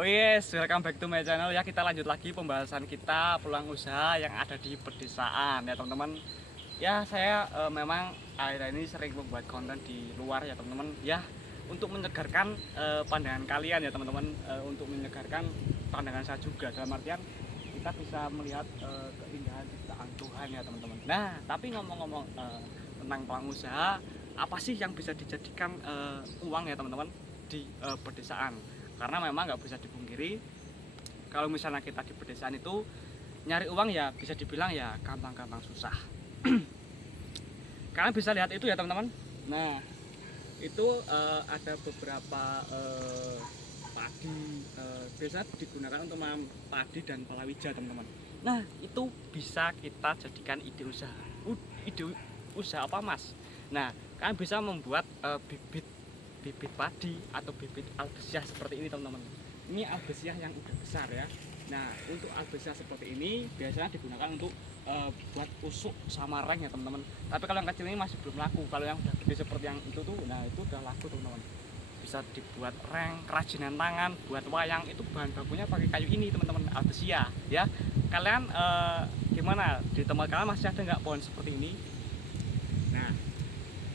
Oh yes, welcome back to my channel ya. Kita lanjut lagi pembahasan kita peluang usaha yang ada di pedesaan ya teman-teman. Ya saya memang akhir ini sering membuat konten di luar ya teman-teman. Ya untuk menyegarkan pandangan kalian ya teman-teman, untuk menyegarkan pandangan saya juga, dalam artian kita bisa melihat keindahan ciptaan Tuhan ya teman-teman. Nah tapi ngomong-ngomong tentang peluang usaha, apa sih yang bisa dijadikan uang ya teman-teman di pedesaan? Karena memang nggak bisa dipungkiri kalau misalnya kita di pedesaan itu nyari uang ya bisa dibilang ya gampang-gampang susah. Kalian bisa lihat itu ya teman-teman. Nah itu ada beberapa padi, biasa digunakan untuk menanam padi dan palawija teman-teman. Nah itu bisa kita jadikan ide usaha. Ide usaha apa mas? Nah kalian bisa membuat bibit padi atau bibit albesiah seperti ini teman-teman. Ini albesiah yang udah besar ya. Nah untuk albesiah seperti ini biasanya digunakan untuk buat usuk sama reng ya teman-teman. Tapi kalau yang kecil ini masih belum laku. Kalau yang udah gede seperti yang itu tuh, nah itu udah laku teman-teman. Bisa dibuat reng, kerajinan tangan, buat wayang, itu bahan bakunya pakai kayu ini teman-teman, albesiah ya. Kalian gimana, di tempat kalian masih ada nggak pohon seperti ini? Nah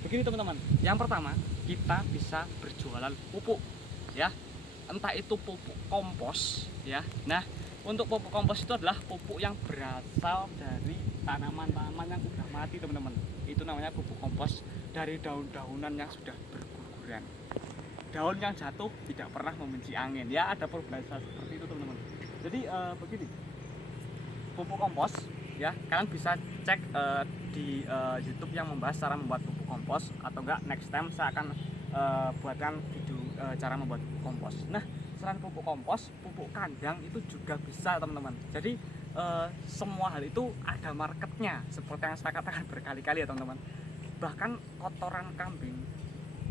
begini teman-teman, yang pertama kita bisa berjualan pupuk ya, entah itu pupuk kompos ya. Nah untuk pupuk kompos itu adalah pupuk yang berasal dari tanaman-tanaman yang sudah mati teman-teman. Itu namanya pupuk kompos, dari daun-daunan yang sudah berguguran. Daun yang jatuh tidak pernah membenci angin ya, ada peribahasa seperti itu teman-teman. Jadi begini, pupuk kompos ya, kalian bisa cek di YouTube yang membahas cara membuat pupuk kompos, atau enggak next time saya akan buatkan video cara membuat pupuk kompos. Nah selain pupuk kompos, pupuk kandang itu juga bisa teman-teman. Jadi semua hal itu ada marketnya, seperti yang saya katakan berkali-kali ya teman-teman. Bahkan kotoran kambing,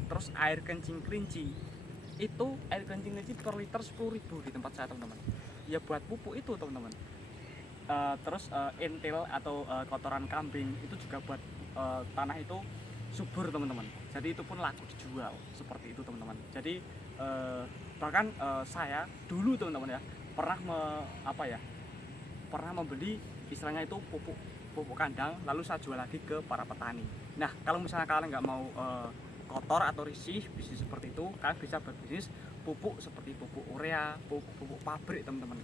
terus air kencing kelinci, itu air kencing kelinci per liter 10.000 di tempat saya teman-teman. Ya buat pupuk itu teman-teman. Terus entil atau kotoran kambing itu juga buat tanah itu subur teman-teman. Jadi itu pun laku dijual seperti itu teman-teman. Jadi bahkan saya dulu teman-teman ya pernah membeli istilahnya itu pupuk kandang, lalu saya jual lagi ke para petani. Nah kalau misalnya kalian nggak mau kotor atau risih bisnis seperti itu, kalian bisa berbisnis pupuk seperti pupuk urea, pupuk pabrik teman-teman.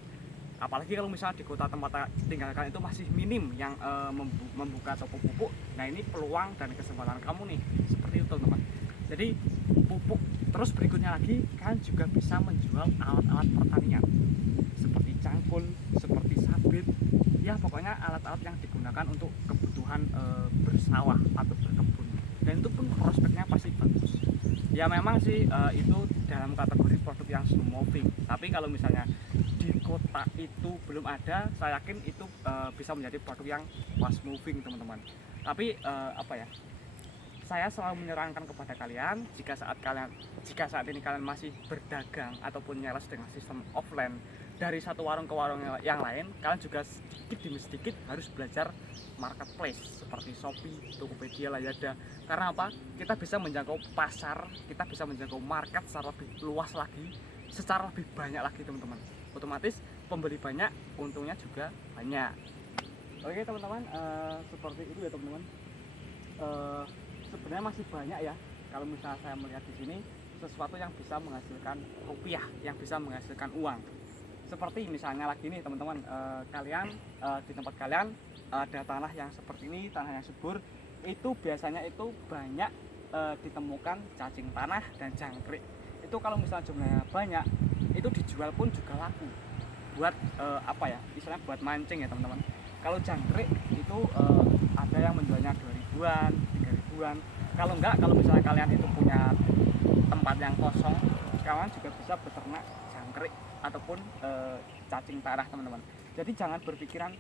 Apalagi kalau misalnya di kota tempat tinggal kalian itu masih minim yang membuka toko pupuk. Nah ini peluang dan kesempatan kamu nih, seperti itu teman-teman. Jadi pupuk, terus berikutnya lagi kalian juga bisa menjual alat-alat pertanian seperti cangkul, seperti sabit ya, pokoknya alat-alat yang digunakan untuk kebutuhan bersawah atau berkebun. Dan itu pun prospeknya pasti bagus ya. Memang sih itu dalam kategori produk yang slow moving, tapi kalau misalnya di kota itu belum ada, saya yakin itu bisa menjadi produk yang fast moving teman-teman. Tapi saya selalu menyarankan kepada kalian, jika saat ini kalian masih berdagang ataupun nyeles dengan sistem offline dari satu warung ke warung yang lain, kalian juga sedikit demi sedikit harus belajar marketplace seperti Shopee, Tokopedia, Lazada. Karena apa? Kita bisa menjangkau pasar, kita bisa menjangkau market secara lebih luas lagi, secara lebih banyak lagi teman-teman. Otomatis pembeli banyak, untungnya juga banyak. Oke teman-teman, seperti itu ya teman-teman. Sebenarnya masih banyak ya, kalau misalnya saya melihat di sini sesuatu yang bisa menghasilkan rupiah, yang bisa menghasilkan uang. Seperti misalnya lagi nih teman-teman, kalian di tempat kalian ada tanah yang seperti ini, tanah yang subur, itu biasanya itu banyak ditemukan cacing tanah dan jangkrik. Itu kalau misalnya jumlahnya banyak, itu dijual pun juga laku buat istilahnya buat mancing ya teman-teman. Kalau jangkrik itu ada yang menjualnya 2.000-an, 3.000-an. Kalau misalnya kalian itu punya tempat yang kosong, kalian juga bisa beternak jangkrik ataupun cacing tanah teman-teman. Jadi jangan berpikiran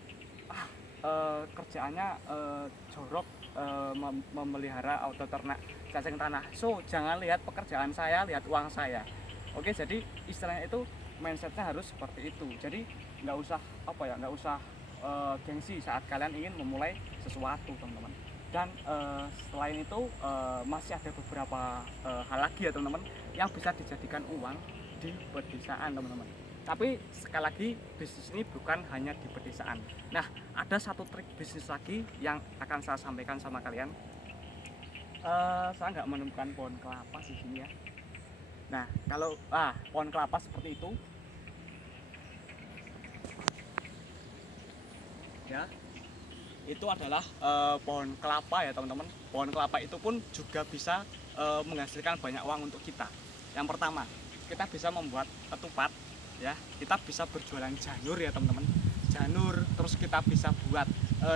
kerjaannya jorok, memelihara atau ternak cacing tanah. So jangan lihat pekerjaan saya, lihat uang saya. Oke, jadi istilahnya itu mindsetnya harus seperti itu. Jadi nggak usah gengsi saat kalian ingin memulai sesuatu teman-teman. Dan selain itu masih ada beberapa hal lagi ya teman-teman yang bisa dijadikan uang di pedesaan teman-teman. Tapi sekali lagi bisnis ini bukan hanya di pedesaan. Nah, ada satu trik bisnis lagi yang akan saya sampaikan sama kalian. Saya nggak menemukan pohon kelapa di sini ya. Nah, kalau pohon kelapa seperti itu, ya, itu adalah pohon kelapa ya teman-teman. Pohon kelapa itu pun juga bisa menghasilkan banyak uang untuk kita. Yang pertama, kita bisa membuat ketupat, ya. Kita bisa berjualan janur ya teman-teman. Janur, terus kita bisa buat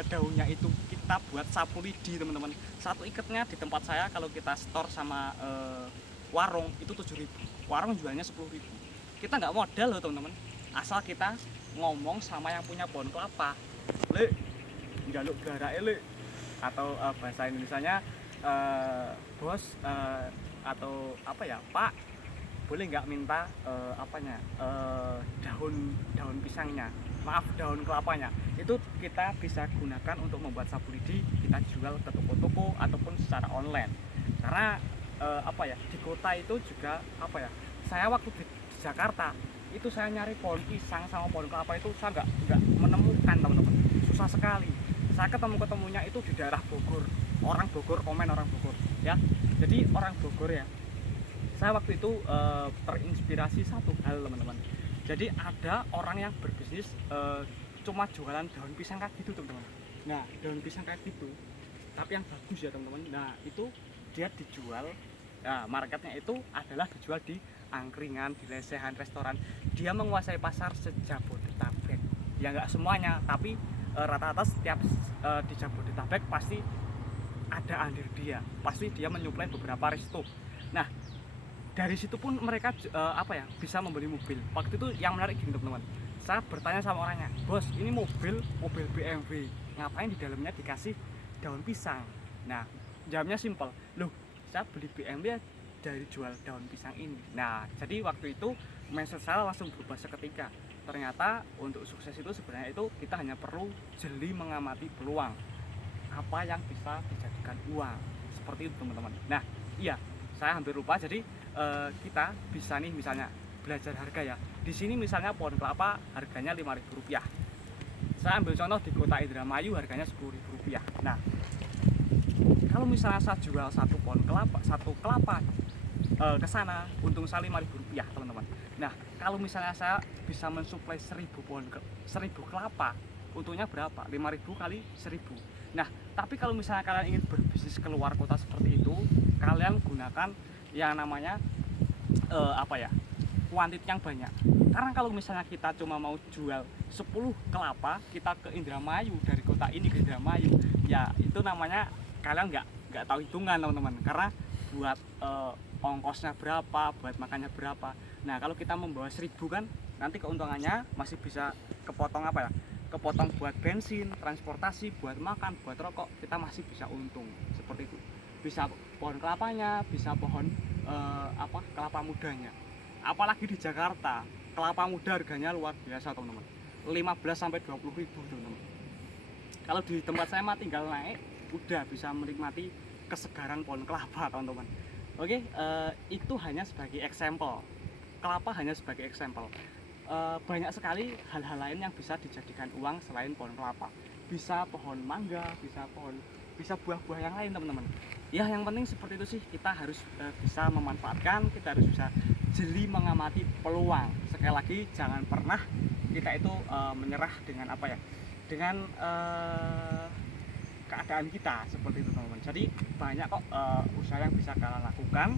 daunnya itu kita buat sapu lidi teman-teman. Satu ikatnya di tempat saya kalau kita store sama warung itu 7.000, warung jualnya 10.000. Kita nggak modal loh teman-teman, asal kita ngomong sama yang punya pohon kelapa, le njaluk garake le, atau bahasa Indonesianya bos, atau apa ya, Pak, boleh nggak minta daun pisangnya, maaf, daun kelapanya. Itu kita bisa gunakan untuk membuat sapu lidi, kita jual ke toko-toko ataupun secara online. Karena di kota itu juga saya waktu di Jakarta itu saya nyari pohon pisang sama pohon kelapa itu saya nggak menemukan teman-teman, susah sekali. Saya ketemunya itu di daerah Bogor, orang Bogor komen, orang Bogor ya. Jadi orang Bogor ya, saya waktu itu terinspirasi satu hal teman-teman. Jadi ada orang yang berbisnis cuma jualan daun pisang kayak gitu teman-teman. Nah, daun pisang kayak gitu tapi yang bagus ya teman-teman. Nah, itu dia dijual, marketnya itu adalah dijual di angkringan, di lesehan, restoran. Dia menguasai pasar se-Jabodetabek ya, nggak semuanya, tapi rata-rata setiap di Jabodetabek pasti ada andil dia, pasti dia menyuplai beberapa resto. Nah, dari situ pun mereka bisa membeli mobil. Waktu itu yang menarik gini teman-teman, saya bertanya sama orangnya, bos, ini mobil BMW, ngapain di dalamnya dikasih daun pisang? Nah, jawabnya simpel, loh, saya beli BMW dari jual daun pisang ini. Nah, jadi waktu itu mindset saya langsung berubah seketika. Ternyata untuk sukses itu sebenarnya itu kita hanya perlu jeli mengamati peluang apa yang bisa dijadikan uang, seperti itu teman-teman. Nah, iya, saya hampir lupa. Jadi kita bisa nih misalnya belajar harga ya. Di sini misalnya pohon kelapa harganya Rp5.000. Saya ambil contoh di kota Indramayu harganya Rp10.000. Nah, kalau misalnya saya jual satu kelapa ke sana, untung saya Rp5.000 teman-teman. Nah, kalau misalnya saya bisa mensuplai 1.000 kelapa, untungnya berapa? 5.000 kali 1.000. Nah, tapi kalau misalnya kalian ingin berbisnis keluar kota seperti itu, kalian gunakan yang namanya kuantitas yang banyak. Karena kalau misalnya kita cuma mau jual 10 kelapa, kita ke Indramayu, dari kota ini ke Indramayu, ya itu namanya kalian nggak tahu hitungan teman-teman. Karena buat ongkosnya berapa, buat makannya berapa. Nah, kalau kita membawa 1.000 kan, nanti keuntungannya masih bisa kepotong kepotong buat bensin, transportasi, buat makan, buat rokok, kita masih bisa untung seperti itu. Bisa pohon kelapanya, bisa pohon kelapa mudanya. Apalagi di Jakarta, kelapa muda harganya luar biasa teman-teman, 15-20 ribu teman-teman. Kalau di tempat saya mah tinggal naik, udah bisa menikmati kesegaran pohon kelapa teman-teman. Oke, itu hanya sebagai example. Kelapa hanya sebagai example. Banyak sekali hal-hal lain yang bisa dijadikan uang selain pohon kelapa. Bisa pohon mangga, bisa buah-buah yang lain teman-teman. Ya, yang penting seperti itu sih, kita harus bisa memanfaatkan, kita harus bisa jeli mengamati peluang. Sekali lagi, jangan pernah kita itu menyerah dengan dengan keadaan kita seperti itu teman-teman. Jadi banyak kok usaha yang bisa kalian lakukan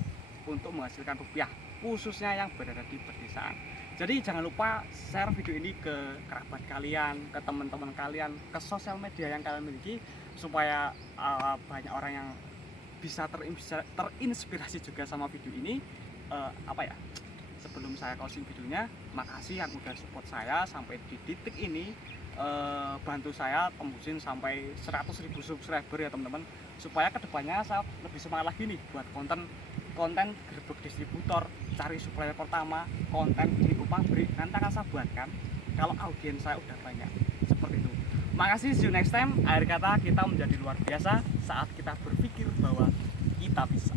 untuk menghasilkan rupiah, khususnya yang berada di pedesaan. Jadi jangan lupa share video ini ke kerabat kalian, ke teman-teman kalian, ke sosial media yang kalian miliki, supaya banyak orang yang bisa terinspirasi juga sama video ini. Sebelum saya closing videonya, makasih yang udah support saya sampai di titik ini, bantu saya tembusin sampai 100.000 subscriber ya teman-teman, supaya kedepannya saya lebih semangat lagi nih buat konten gerbek distributor, cari supplier pertama, konten ibu pabrik, nanti akan saya buatkan kalau audiens saya udah banyak seperti itu. Makasih, see you next time. Akhir kata, kita menjadi luar biasa saat kita berpikir bahwa kita bisa.